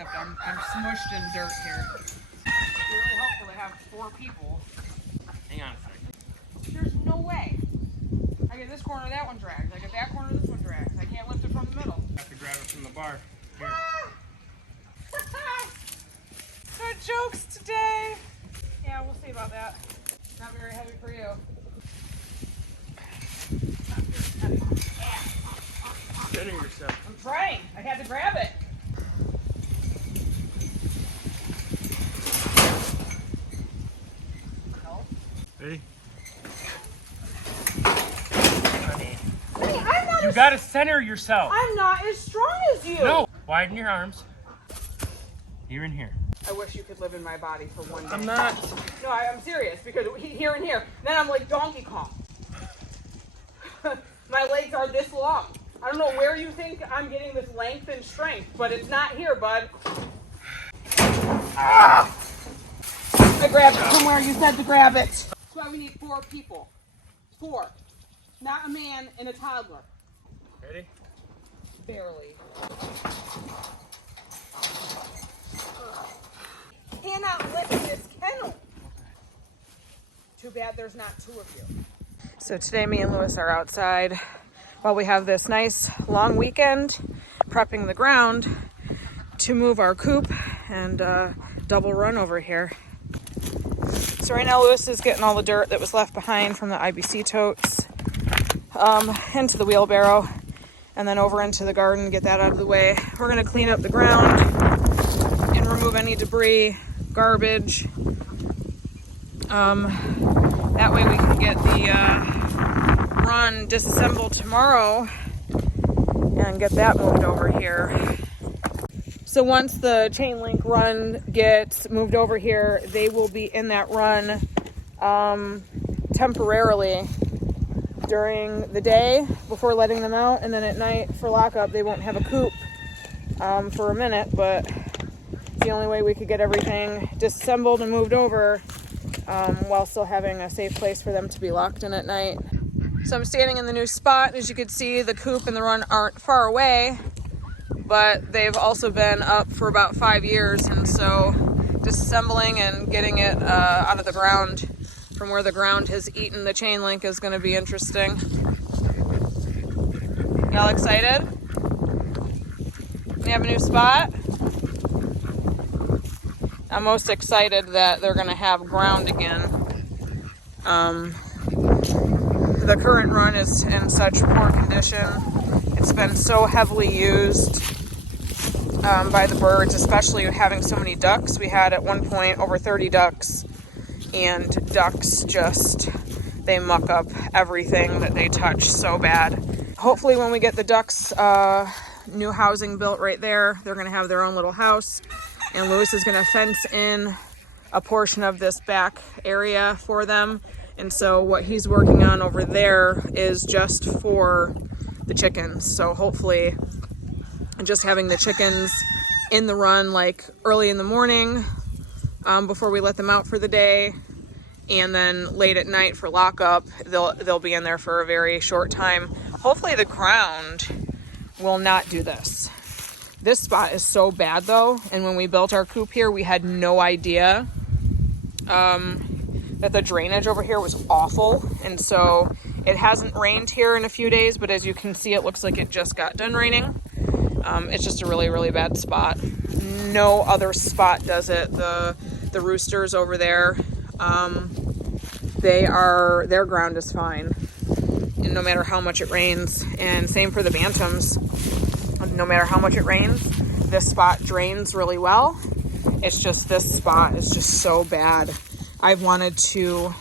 except I'm smushed in dirt here. It's really helpful to have 4 people. Hang on a second. There's no way. I get this corner, that one drags. I get that corner, this one drags. I can't lift it from the middle. I have to grab it from the bar. Here. No jokes today. Yeah, we'll see about that. Not very heavy for you. Center yourself. I'm trying. I had to grab it. No. Ready? I'm not You gotta center yourself. I'm not as strong as you. No. Widen your arms. You're in here. I wish you could live in my body for one day. I'm not. No, I'm serious because here and here. Then I'm like Donkey Kong. My legs are this long. I don't know where you think I'm getting this length and strength, but it's not here, bud. Ah! I grabbed it from where you said to grab it. That's why we need 4 people. 4. Not a man and a toddler. Ready? Barely. Cannot lift this kennel. Too bad there's not 2 of you. So today me and Lewis are outside while we have this nice long weekend prepping the ground to move our coop and double run over here. So right now Lewis is getting all the dirt that was left behind from the IBC totes into the wheelbarrow and then over into the garden, get that out of the way. We're gonna clean up the ground and remove any debris, garbage. That way we can get the run disassembled tomorrow and get that moved over here. So once the chain link run gets moved over here, they will be in that run temporarily during the day before letting them out, and then at night for lockup they won't have a coop for a minute, but it's the only way we could get everything disassembled and moved over while still having a safe place for them to be locked in at night. So I'm standing in the new spot. As you can see, the coop and the run aren't far away, but they've also been up for about 5 years, and so disassembling and getting it out of the ground from where the ground has eaten the chain link is going to be interesting. Y'all excited? We have a new spot. I'm most excited that they're going to have ground again. The current run is in such poor condition. It's been so heavily used by the birds, especially having so many ducks. We had at one point over 30 ducks, and ducks they muck up everything that they touch so bad. Hopefully when we get the ducks new housing built right there, they're going to have their own little house. And Lewis is going to fence in a portion of this back area for them. And so what he's working on over there is just for the chickens. So hopefully just having the chickens in the run like early in the morning before we let them out for the day. And then late at night for lockup, they'll be in there for a very short time. Hopefully the ground will not do this. This spot is so bad though, and when we built our coop here, we had no idea that the drainage over here was awful. And so it hasn't rained here in a few days, but as you can see, it looks like it just got done raining. It's just a really, really bad spot. No other spot does it. The roosters over there, their ground is fine, and no matter how much it rains. And same for the bantams. No matter how much it rains, this spot drains really well. It's just this spot is just so bad. I've wanted to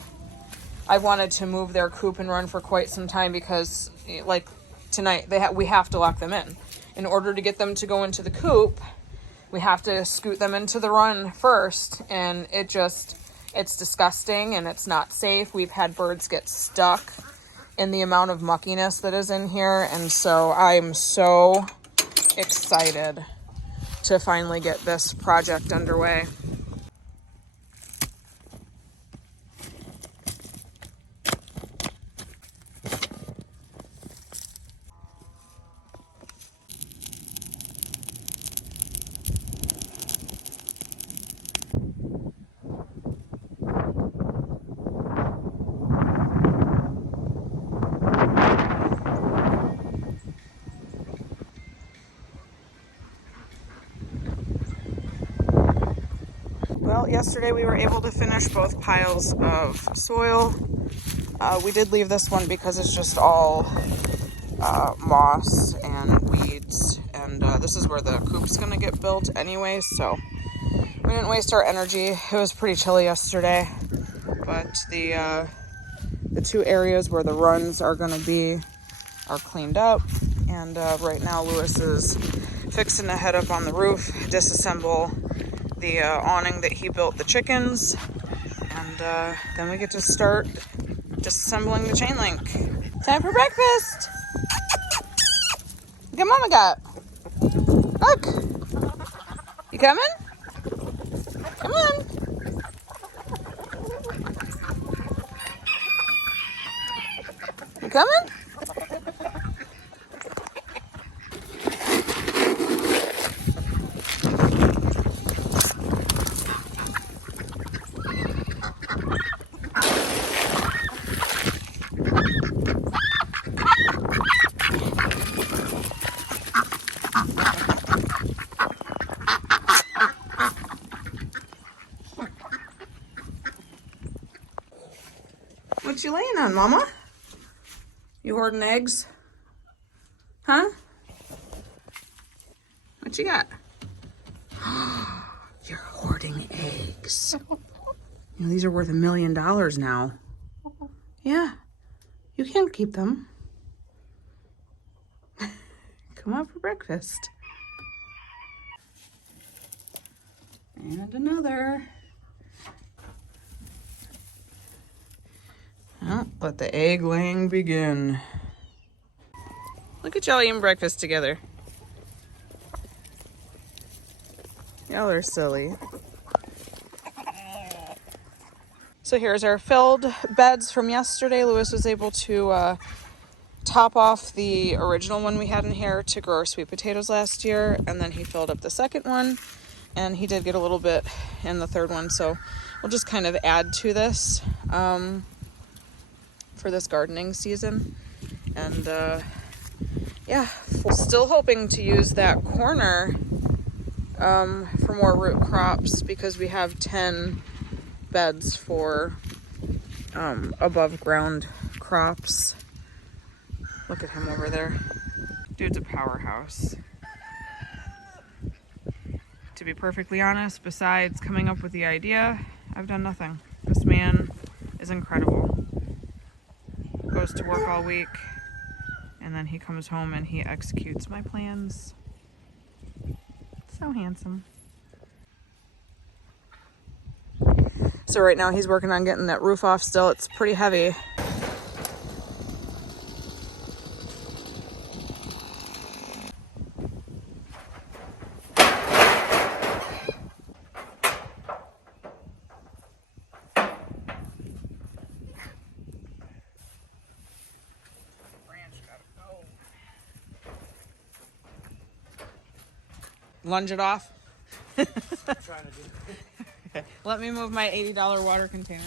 move their coop and run for quite some time because, like tonight, we have to lock them in. In order to get them to go into the coop, we have to scoot them into the run first, and it's disgusting and it's not safe. We've had birds get stuck in the amount of muckiness that is in here, and so I'm so excited to finally get this project underway. yesterday we were able to finish both piles of soil. We did leave this one because it's just all moss and weeds, and this is where the coop's gonna get built anyway, so we didn't waste our energy. It was pretty chilly yesterday, but the two areas where the runs are gonna be are cleaned up, and right now Lewis is fixing to head up on the roof, disassemble the awning that he built the chickens, and then we get to start disassembling the chain link. Time for breakfast! Look at Mama got. Look! You coming? Come on! You coming? What you laying on, Mama? You hoarding eggs? Huh? What you got? You're hoarding eggs. You know, these are worth $1 million now. Yeah, you can't keep them. Come out for breakfast. And another. Well, let the egg laying begin. Look at y'all eating breakfast together. Y'all are silly. So here's our filled beds from yesterday. Lewis was able to top off the original one we had in here to grow our sweet potatoes last year, and then he filled up the second one, and he did get a little bit in the third one, so we'll just kind of add to this for this gardening season. And yeah, still hoping to use that corner for more root crops, because we have 10 beds for above ground crops. Look at him over there. Dude's a powerhouse. To be perfectly honest, besides coming up with the idea, I've done nothing. This man is incredible. Goes to work all week, and then he comes home and he executes my plans. So handsome. So right now he's working on getting that roof off still. It's pretty heavy. Lunge it off. Let me move my $80 water container.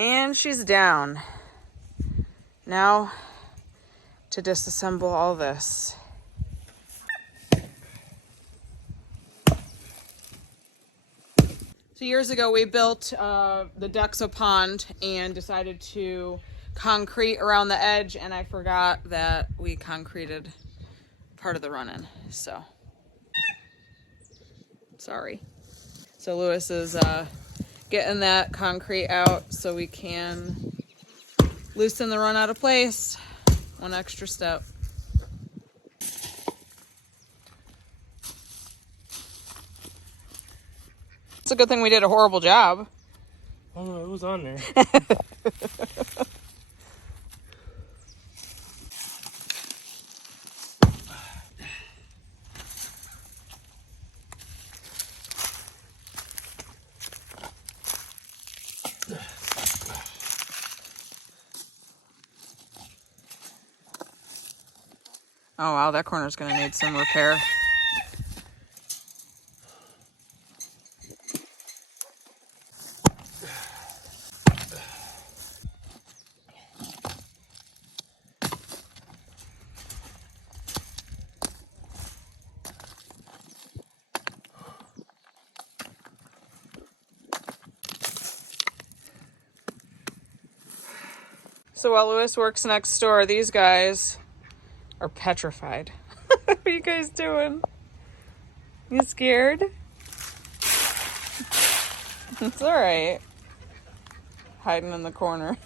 And she's down. Now to disassemble all this. So years ago we built the Dexa pond and decided to concrete around the edge, and I forgot that we concreted part of the run-in, so sorry. So Lewis is getting that concrete out so we can loosen the run out of place. One extra step. It's a good thing we did a horrible job. Oh, it was on there. Oh wow, that corner's gonna need some repair. So while Lewis works next door, these guys are petrified. What are you guys doing? You scared? It's alright. Hiding in the corner.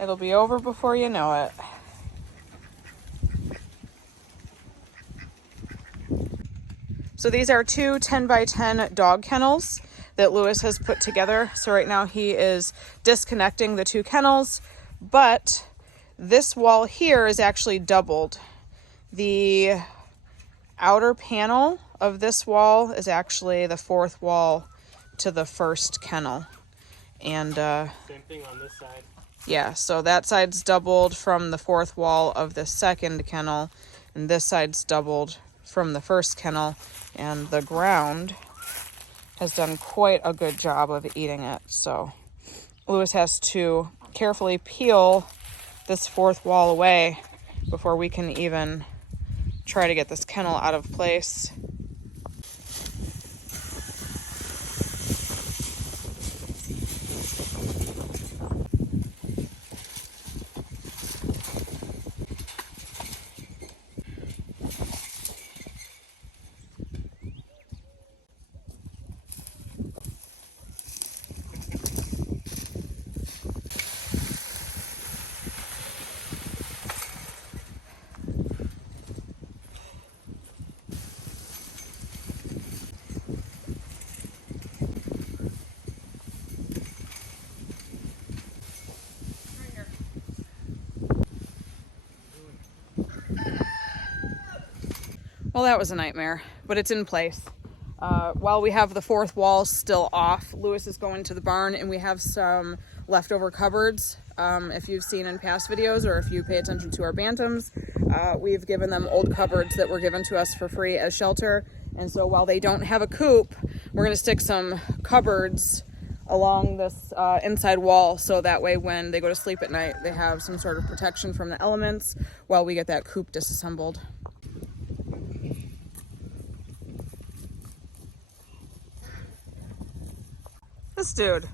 It'll be over before you know it. So these are two 10 by 10 dog kennels that Lewis has put together. So right now he is disconnecting the two kennels, but this wall here is actually doubled. The outer panel of this wall is actually the fourth wall to the first kennel. And same thing on this side. yeah, so that side's doubled from the fourth wall of the second kennel, and this side's doubled from the first kennel, and the ground has done quite a good job of eating it. So Lewis has to carefully peel this fourth wall away before we can even try to get this kennel out of place. Well, that was a nightmare, but it's in place. While we have the fourth wall still off, Lewis is going to the barn, and we have some leftover cupboards. If you've seen in past videos, or if you pay attention to our bantams, we've given them old cupboards that were given to us for free as shelter. And so while they don't have a coop, we're going to stick some cupboards along this inside wall, so that way when they go to sleep at night, they have some sort of protection from the elements while we get that coop disassembled. This dude.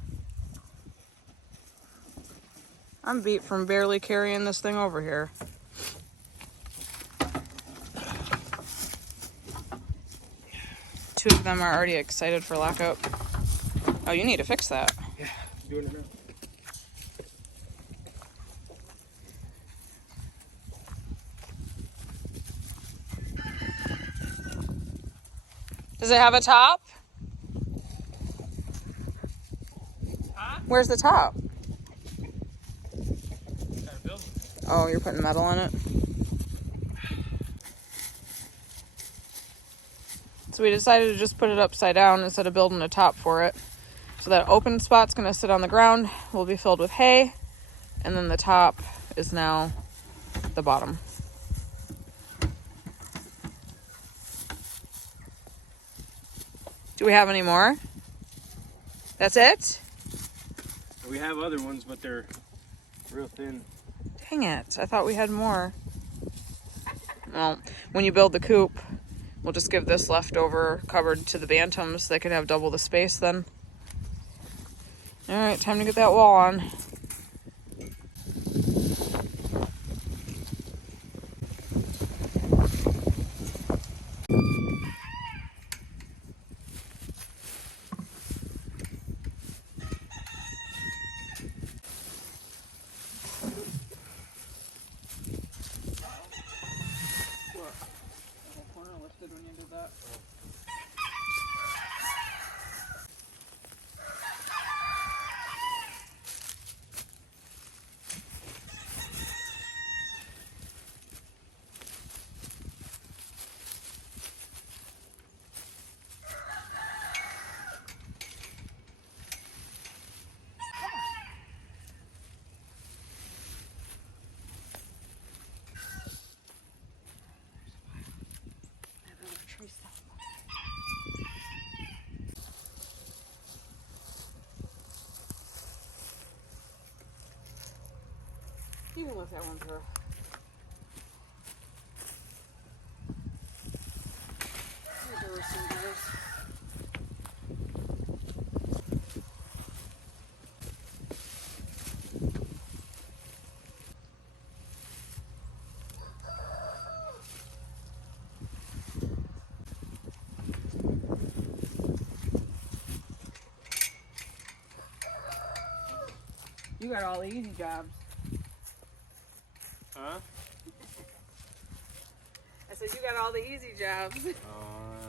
I'm beat from barely carrying this thing over here. Two of them are already excited for lockup. Oh, you need to fix that. Yeah, doing it now. Does it have a top? Huh? Where's the top? Gotta build it. Oh, you're putting metal in it? So we decided to just put it upside down instead of building a top for it. So that open spot's going to sit on the ground, will be filled with hay, and then the top is now the bottom. Do we have any more? That's it? We have other ones, but they're real thin. Dang it, I thought we had more. Well, when you build the coop, we'll just give this leftover covered to the bantams. They could have double the space then. All right, time to get that wall on. When you did that. You can lift that one through. There were some bears. You got all the easy jobs. Huh? I said you got all the easy jobs.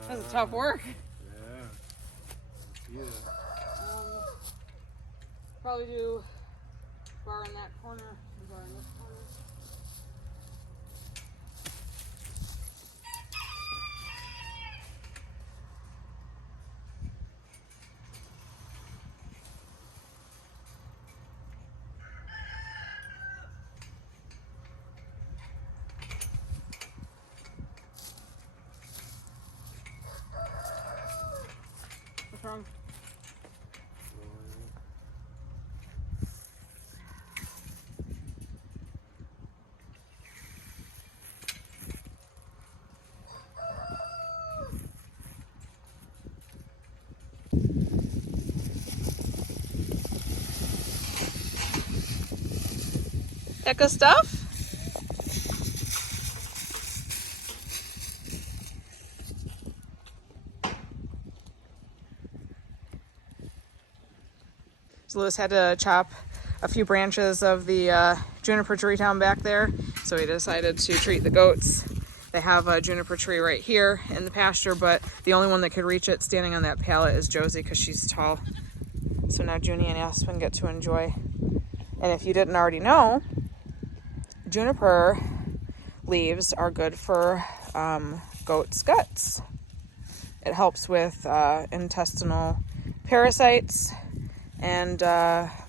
That's a tough work. Yeah. Probably do bar in that corner and bar in this corner. What's wrong? That good stuff? So Lewis had to chop a few branches of the juniper tree down back there, so he decided to treat the goats. They have a juniper tree right here in the pasture, but the only one that could reach it standing on that pallet is Josie because she's tall. So now Junie and Aspen get to enjoy. And if you didn't already know, juniper leaves are good for goats' guts. It helps with intestinal parasites and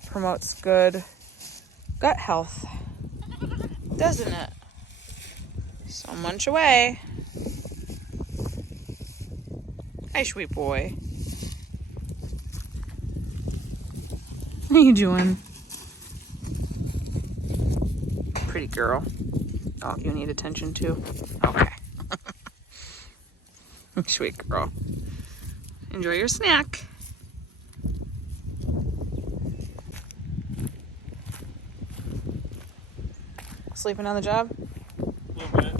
promotes good gut health, doesn't it? So munch away. Hi, sweet boy. What are you doing? Pretty girl. Oh, you need attention too? Okay. Sweet girl. Enjoy your snack. Sleeping on the job? A little bit.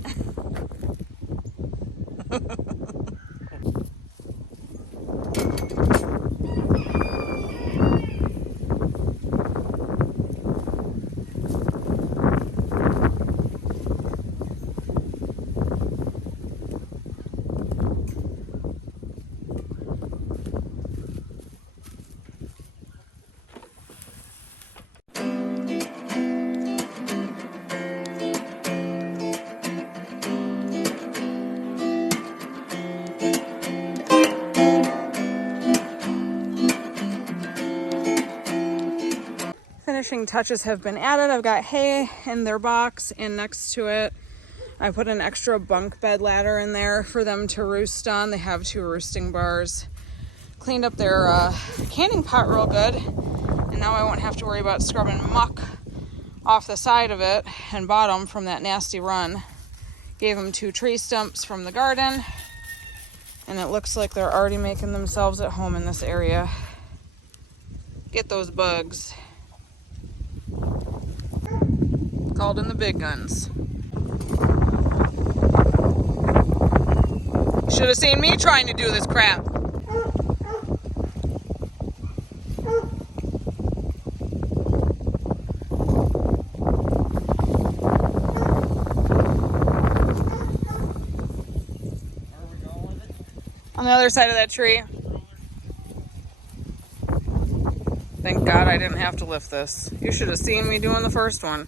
Finishing touches have been added. I've got hay in their box, and next to it I put an extra bunk bed ladder in there for them to roost on. They have 2 roosting bars. Cleaned up their canning pot real good, and now I won't have to worry about scrubbing muck off the side of it and bottom from that nasty run. Gave them 2 tree stumps from the garden, and it looks like they're already making themselves at home in this area. Get those bugs. Called in the big guns. Should have seen me trying to do this crap. On the other side of that tree. Thank God I didn't have to lift this. You should have seen me doing the first one.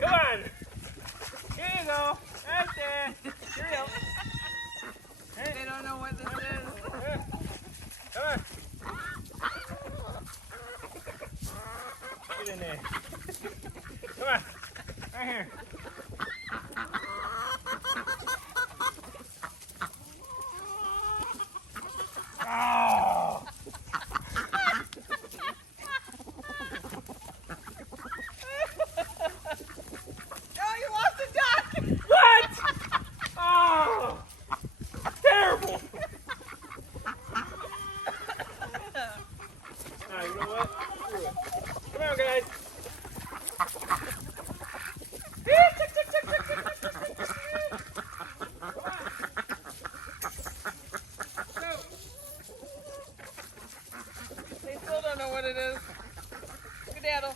Come on. Here you go. Right there. Here you go. They don't know what this is. Come on. Get in there. Come on. Right here. Oh! Oh, you lost a duck! What? Oh! Terrible! Alright, you know what? Screw it. Come on, guys. They still don't know what it is. Skedaddle.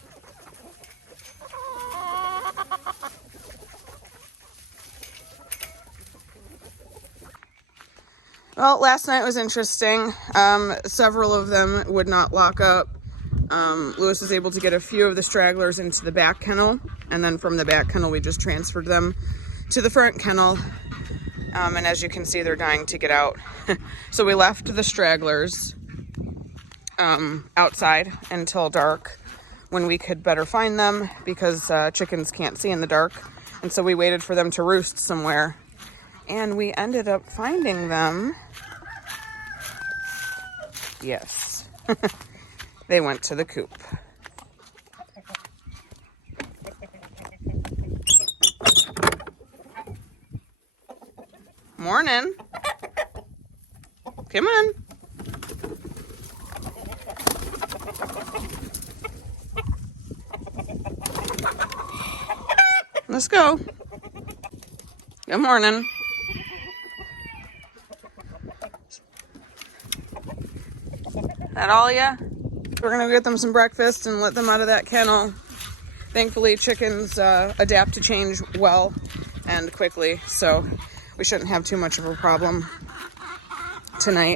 Well, last night was interesting. Several of them would not lock up. Lewis was able to get a few of the stragglers into the back kennel, and then from the back kennel we just transferred them to the front kennel. And as you can see, they're dying to get out. So we left the stragglers outside until dark when we could better find them, because chickens can't see in the dark. And so we waited for them to roost somewhere, and we ended up finding them. Yes. They went to the coop. Morning. Come on. Let's go. Good morning. That all ya? We're gonna get them some breakfast and let them out of that kennel. Thankfully, chickens adapt to change well and quickly, so we shouldn't have too much of a problem tonight.